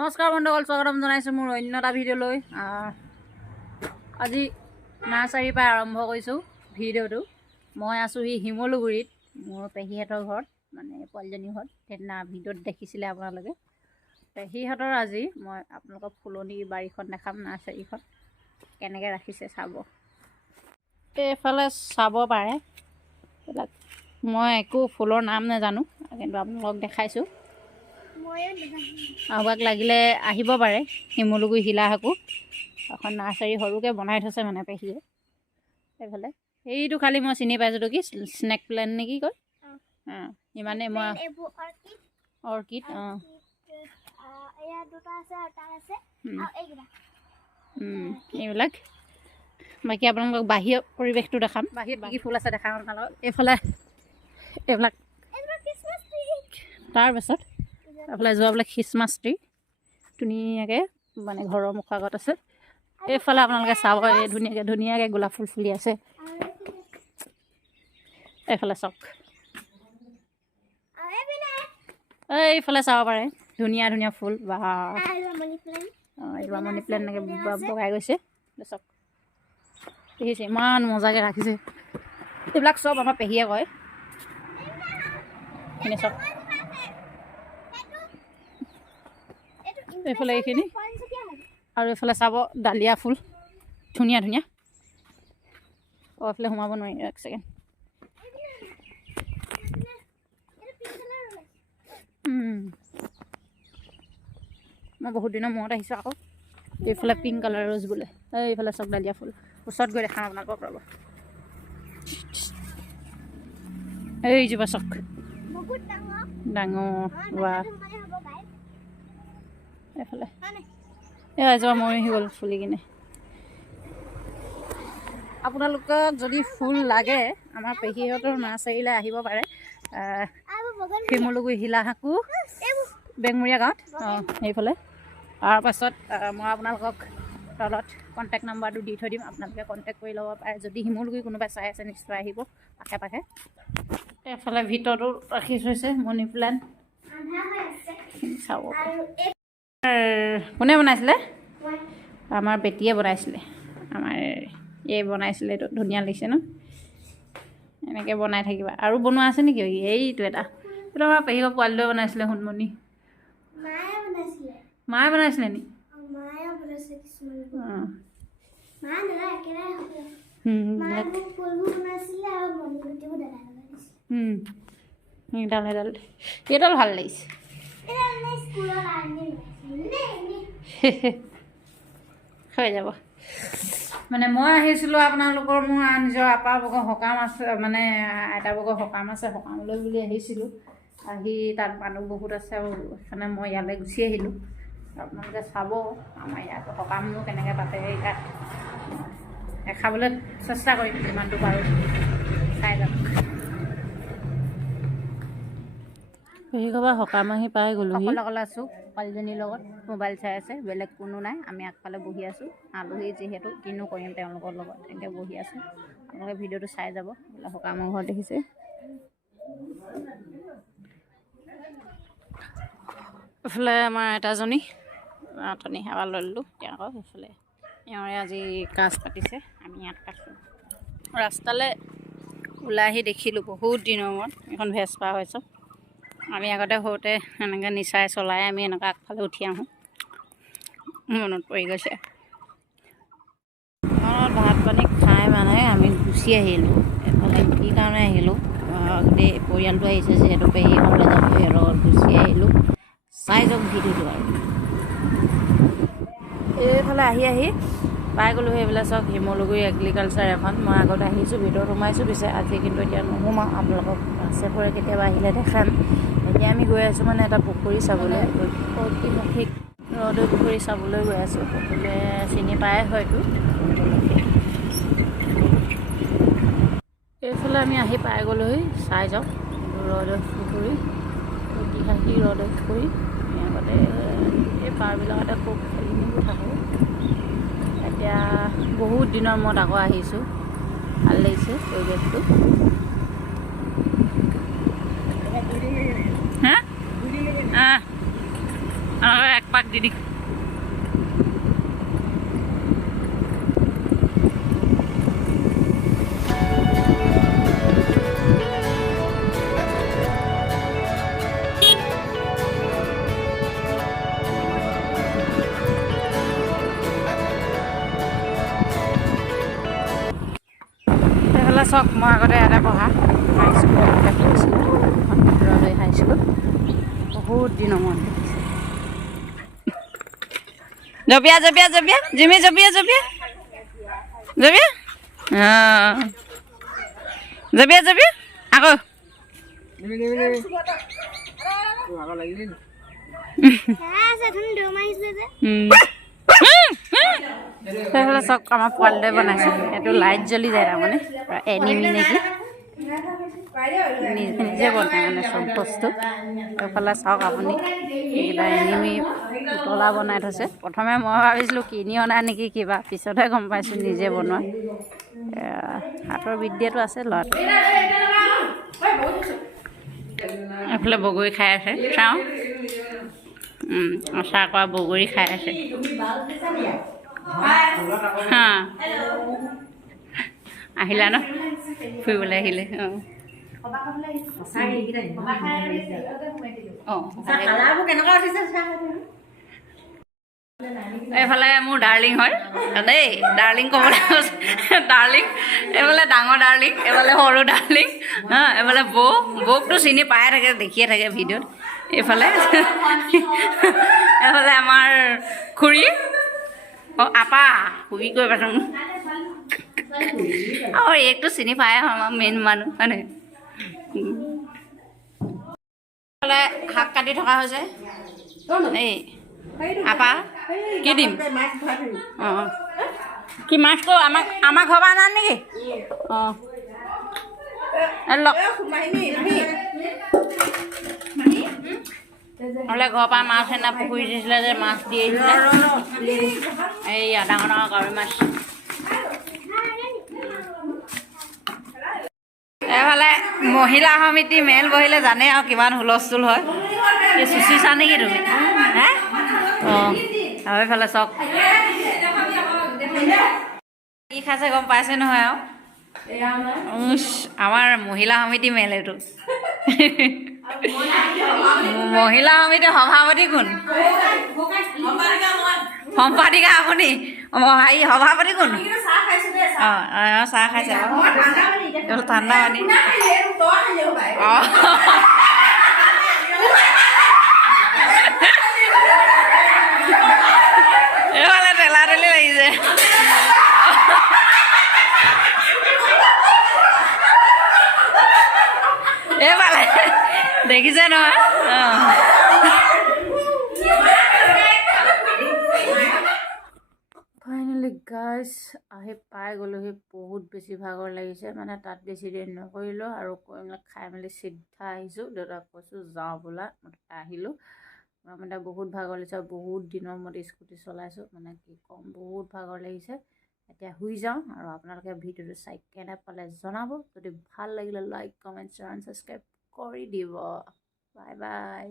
নমস্কাৰ বন্ধুসকল, স্বাগতম জনাইছোঁ মোৰ অন্য এটা ভিডিঅ'লৈ। আজি নাৰ্চাৰীৰ পৰা আৰম্ভ কৰিছোঁ ভিডিঅ'টো। মই আছোঁহি শিমলুগুৰিত, মোৰ পেহীহঁতৰ ঘৰত, মানে পোৱালীজনীৰ ঘৰত। সেইদিনা ভিডিঅ'ত দেখিছিলে আপোনালোকে। পেহীহঁতৰ আজি মই আপোনালোকক ফুলনি বাৰীখন দেখাম, নাৰ্চাৰীখন কেনেকৈ ৰাখিছে চাব। এইফালে চাব পাৰে, এইবিলাক মই একো ফুলৰ নাম নাজানো, কিন্তু আপোনালোকক দেখাইছোঁ। আহ্বাক লাগিলে আহিব পাৰে। শিমলুগুৰি শিলাসাকো এখন নাৰ্চাৰী সৰুকৈ বনাই থৈছে মানে পেহীয়ে। এইফালে এইটো খালি মই চিনি পাইছোঁ, কি স্নেক প্লেণ্ট নেকি কয়। ইমানেই মই অৰ্কিড এইবিলাক। বাকী আপোনালোকক বাহিৰৰ পৰিৱেশটো দেখাম, বাহিৰত কি ফুল আছে দেখাম আপোনালোকক। এইফালে এইবিলাক, তাৰপাছত এইফালে যোৱাবিলাক খ্ৰীষ্টমাছ ট্ৰী ধুনীয়াকৈ মানে ঘৰৰ মুখৰ আগত আছে। এইফালে আপোনালোকে চাব, এই ধুনীয়াকৈ গোলাপ ফুল ফুলি আছে। এইফালে চাওক, এইফালে চাব পাৰে ধুনীয়া ধুনীয়া ফুল। বা এইবাৰ মানি প্লেণ্ট এনেকৈ বগাই গৈছে, চাওক দেখিছে ইমান মজাকৈ ৰাখিছে। এইবিলাক চব আমাৰ পেহীয়ে কয়। এনে চাওক, এইফালে এইখিনি, আৰু এইফালে চাব ডালিয়া ফুল ধুনীয়া ধুনীয়া। এইফালে সোমাব নোৱাৰি, এক ছেকেণ্ড। মই বহুত দিনৰ মূৰত আহিছোঁ আকৌ। এইফালে পিংক কালাৰ ৰ'জ বোলে। এইফালে চাওক ডালিয়া ফুল, ওচৰত গৈ দেখাম আপোনালোকক ৰ'ব। এইজোপা চাওক ডাঙৰ হোৱা। এইফালে এজোপা মৰি গ'ল ফুলি কিনে। আপোনালোকক যদি ফুল লাগে আমাৰ পেহীহঁতৰ নাৰ্চাৰীলৈ আহিব পাৰে। শিমলুগুৰি শিলাসাকো বেঙমৰীয়া গাঁৱত। সেইফালে তাৰপাছত মই আপোনালোকক তলত কণ্টেক্ট নাম্বাৰটো দি থৈ দিম, আপোনালোকে কণ্টেক্ট কৰি ল'ব পাৰে। যদি শিমলুগুৰি কোনোবাই চাই আছে নিশ্চয় আহিব পাশে পাশে। এইফালে ভিতৰতো ৰাখি থৈছে মানি প্লেণ্ট, চাব। কোনে বনাইছিলে? আমাৰ বেটীয়ে বনাইছিলে। আমাৰ এই বনাইছিলে, এইটো ধুনীয়া লাগিছে ন। এনেকৈ বনাই থাকিবা। আৰু বনোৱা আছে নেকি? এইটো এটা, এইটো আমাৰ পেহীৰ পোৱালিটোৱে বনাইছিলে। সোণমণি মায়ে বনাইছিলে নি? এইডাল ভাল লাগিছে। হৈ যাব। মানে মই আহিছিলোঁ আপোনালোকৰ, মোৰ নিজৰ আপাৰ বগৰ সকাম আছে, মানে আইতা বগৰ সকাম আছে, সকামলৈ বুলি আহিছিলোঁ। আহি তাত মানুহ বহুত আছে, আৰু সেইকাৰণে মই ইয়ালৈ গুচি আহিলোঁ। আপোনালোকে চাব আমাৰ ইয়াত সকামনো কেনেকৈ পাতে। ইয়াত দেখাবলৈ চেষ্টা কৰিম যিমানটো পাৰোঁ, চাই যাম। পেহীঘৰৰ সকাম আহি পাই গ'লোঁ। অকলে আছোঁ পোৱালীজনীৰ লগত, মোবাইল চাই আছে, বেলেগ কোনো নাই। আমি আগফালে বহি আছোঁ, আলহী যিহেতু কিনো কৰিম তেওঁলোকৰ লগত, এনেকৈ বহি আছোঁ। আপোনালোকে ভিডিঅ'টো চাই যাব। সকামৰ ঘৰত দেখিছে। এইফালে আমাৰ আইতাজনী অথনি সেৱা লৈ ল'লোঁ তেওঁলোকক। সেইফালে এওঁৰে আজি কাজ পাতিছে, আমি ইয়াত আছোঁ। ৰাস্তালৈ ওলাই আহি দেখিলোঁ বহুত দিনৰ মূৰত এখন ভেস্পা হৈছে। আমি আগতে সৰুতে এনেকৈ নিচাই চলাই আমি এনেকৈ আগফালে উঠি আহোঁ, মনত পৰি গৈছে। ভাত পানী খাই মানে আমি গুচি আহিলোঁ। এইফালে কি কাৰণে আহিলোঁ, গোটেই পৰিয়ালটো আহিছে যিহেতু, পেহীহঁতলৈ যাব, সিহঁতৰ লগত গুচি আহিলোঁ। চাই যাওক ভিডিঅ'টো। আৰু এইফালে আহি পাই গ'লোঁ। সেইফালে চাওক শিমলুগুৰি এগ্ৰিকালচাৰ এখন। মই আগতে আহিছোঁ, ভিতৰত সোমাইছোঁ পিছে, আজি কিন্তু এতিয়া নোসোমাওঁ। আপোনালোকক আছে পৰে কেতিয়াবা আহিলে দেখাম। এতিয়া আমি গৈ আছোঁ মানে এটা পুখুৰী চাবলৈ, অতিমুখিক ৰদৈ পুখুৰী চাবলৈ গৈ আছোঁ। সকলোৱে চিনি পায় হয়তো। এইফালে আমি আহি পাই গ'লোহি, চাই যাওক ৰদৈ পুখুৰী, ঐতিহাসিক ৰদৈ পুখুৰী। আমি আগতে এই পাৰবিলাকতে খুব খেলি মেলি থাকোঁ। এতিয়া বহুত দিনৰ মূৰত আকৌ আহিছোঁ, ভাল লাগিছে পৰিৱেশটো। হা পাক দি দি সেইফালে চাওক মই আগতে ইয়াতে পঢ়া হাইস্কুলতে পঢ়িছিলোঁ সন্দিৰলৈ হাইস্কুল বহুত দিনৰ মন দেখিছে জপিয়া জপিয়া জপিয়া জিমি জপিয়া জপিয়া জপিয়া জপিয়া জপিয়া আকৌ সেইফালে চাওক আমাৰ পোৱালিটোৱে বনাইছে এইটো লাইট জ্বলি যায় তাৰমানে এনিমি নেকি নিজে বনাই মানে চব বস্তু সেইফালে চাওক আপুনি এইকেইটা এনিমি পুতলা বনাই থৈছে প্ৰথমে মই ভাবিছিলোঁ কিনি অনা নেকি কিবা পিছতহে গম পাইছোঁ নিজে বনোৱা হাতৰ বিদ্যাটো আছে ল'ৰাটো এইফালে বগৰী খাই আছে চাওঁ আচাৰ কৰা বগৰী খাই আছে হা আহিলা ন ফুৰিবলৈ আহিলে এইফালে মোৰ ডাৰ্লিং হয় দেই ডাৰ্লিং ক'বলৈ ডাৰ্লিং এইফালে ডাঙৰ ডাৰ্লিং এইফালে সৰু ডাৰ্লিং এইফালে বৌকটো চিনি পায়ে থাকে দেখিয়ে থাকে ভিডিঅ'ত এইফালে এইফালে আমাৰ খুৰী আপা খুৰী কৈ পাইছোঁ আৰু একটো চিনি পায় আমাৰ মেইন মানুহ হয়নে এইফালে শাক কাটি থকা হৈছে এই আপা কি দিম অঁ কি মাছটো আমাৰ ঘৰৰ পৰা আনা নেকি অঁ নহ'লে ঘৰৰ পৰা মাছ সেইদিনা পুখুৰী দিছিলে যে মাছ দি আহিছিলে এইয়া ডাঙৰ ডাঙৰ কাৱৈ মাছ এইফালে মহিলা সমিতি মেল বহিলে জানে আৰু কিমান হুলস্থুল হয় এই চুচিছা নেকি তুমি হে অঁ আৰু এইফালে চাওক কি খাইছে গম পাইছে নহয় আৰু আমাৰ মহিলা সমিতি মেল এইটো মহিলা সমিতিৰ সভাপতি কোন সম্পাদিকা আপুনি হেৰি সভাপতি কোন অঁ চাহ খাইছে এইটো ঠাণ্ডা পানী অঁ এইফালে ঠেলা ঠেলি লাগিছে এইফালে দেখিছে নহয় ফাইনেলি গাইজ আহি পাই গ'লোহি বহুত বেছি ভাগৰ লাগিছে মানে তাত বেছি দেৰি নকৰিলোঁ আৰু খাই মেলি চিধা আহিছোঁ দেউতাক কৈছোঁ যাওঁ বোলা আহিলোঁ মানে বহুত ভাগৰ লাগিছে বহুত দিনৰ মূৰত স্কুটি চলাইছোঁ মানে কি ক'ম বহুত ভাগৰ লাগিছে এতিয়া শুই যাওঁ আৰু আপোনালোকে ভিডিঅ'টো চাই কেনে পালে জনাব যদি ভাল লাগিলে like comment share and subscribe কৰি দিব বাই বাই